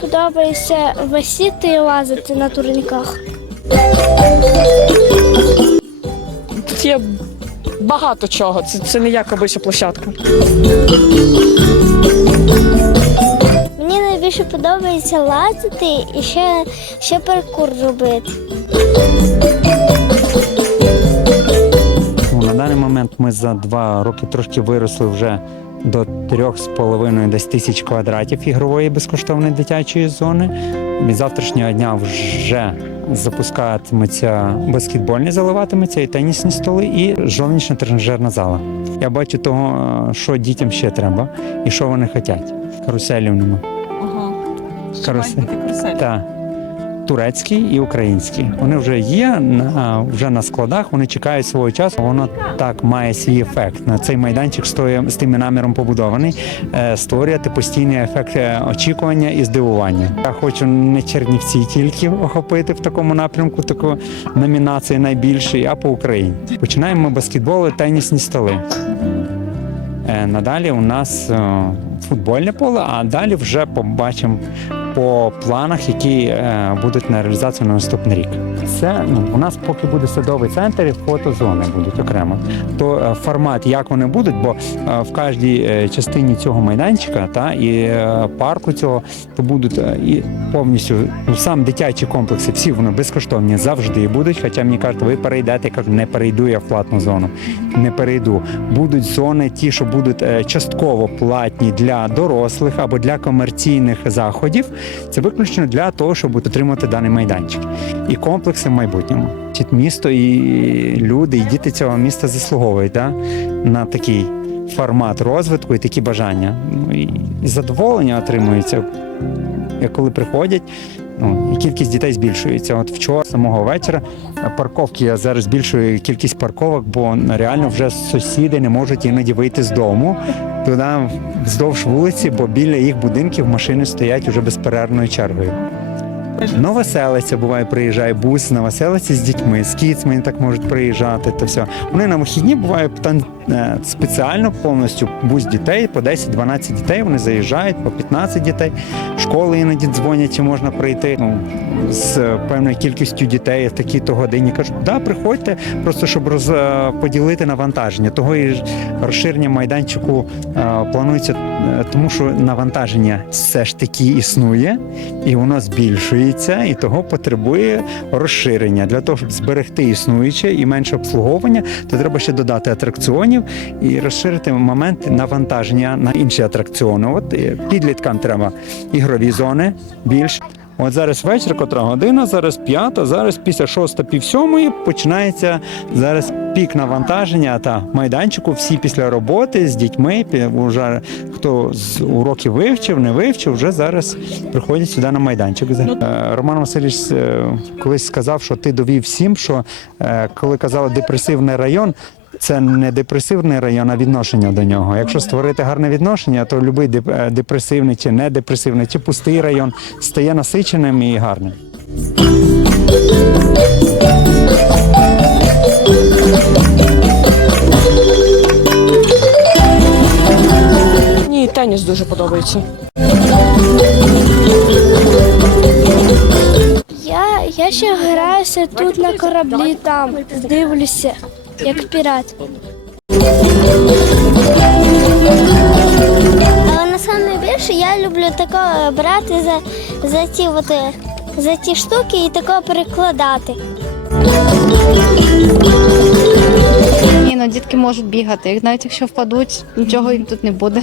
подобається висіти і лазити на турніках. Тут є багато чого. Це, це не як робоча площадка. Мені найбільше подобається лазити і ще, ще паркур робити. Ну, на даний момент ми за два роки трошки виросли вже до трьох з половиною десь тисяч квадратів ігрової безкоштовної дитячої зони. Від завтрашнього дня вже запускатиметься баскетбольні заливатиметься і тенісні столи, і жовнічна тренажерна зала. Я бачу того, що дітям ще треба і що вони хочуть. Каруселів нема. Ага. Карусель. Так. Турецький і український. Вони вже є вже на складах. Вони чекають свого часу. Воно так має свій ефект. На цей майданчик з тим наміром побудований, е, створювати постійний ефект е, очікування і здивування. Я хочу не Чернівці тільки охопити в такому напрямку, таку номінацію найбільшої, а по Україні. Починаємо ми баскетбол і тенісні столи. Е, Надалі у нас футбольне поле, а далі вже побачимо по планах, які е, будуть на реалізацію на наступний рік. Це ну, у нас поки буде садовий центр і фотозони будуть окремо. То е, формат, як вони будуть, бо е, в кожній частині цього майданчика та і парку цього то будуть і повністю ну, сам дитячі комплекси, всі вони безкоштовні завжди будуть. Хоча мені кажуть, ви перейдете, я кажу, не перейду я в платну зону. Не перейду. Будуть зони, ті, що будуть частково платні для дорослих або для комерційних заходів. Це виключно для того, щоб отримати даний майданчик. І комплекси в майбутньому. Місто і люди, і діти цього міста заслуговують да, на такий формат розвитку і такі бажання. Ну, і задоволення отримується. Коли приходять, ну, і кількість дітей збільшується. От вчора, самого вечора, парковки я зараз збільшую кількість парковок, бо реально вже сусіди не можуть іноді вийти з дому туди вздовж вулиці, бо біля їх будинків машини стоять уже безперервною чергою. Новоселиця буває, приїжджає бус з новоселиці з дітьми, з кіцьми так можуть приїжджати. То все. Вони на вихідні буває там спеціально повністю бус дітей по 10-12 дітей. Вони заїжджають по 15 дітей. Школи іноді дзвонять, чи можна прийти ну, з певною кількістю дітей в такі-то годині. Кажуть, да, приходьте, просто щоб розподілити навантаження. Того і розширення майданчику е, планується, е, тому що навантаження все ж таки існує і воно збільшується, і того потребує розширення. Для того, щоб зберегти існуюче і менше обслуговування, то треба ще додати атракціонів і розширити момент навантаження на інші атракціони. От е, підліткам треба ігрові зони більш. От зараз вечір, котра година, зараз п'ята, зараз після шоста, пів сьомої починається зараз пік навантаження та майданчику. Всі після роботи з дітьми, вже хто з уроків вивчив, не вивчив, вже зараз приходять сюди на майданчик. Е, Роман Васильович е, колись сказав, що ти довів всім, що коли казали депресивний район. Це не депресивний район, а відношення до нього. Якщо створити гарне відношення, то будь-який е, депресивний чи не депресивний, чи пустий район стає насиченим і гарним. Мені теніс дуже подобається. Я, я ще граюся тут на кораблі, там дивлюся, як пірат. Але більше я люблю тако брати за за, ті от, е, за ті штуки і тако перекладати. Ні, ну Дітки можуть бігати, навіть якщо впадуть, нічого їм тут не буде.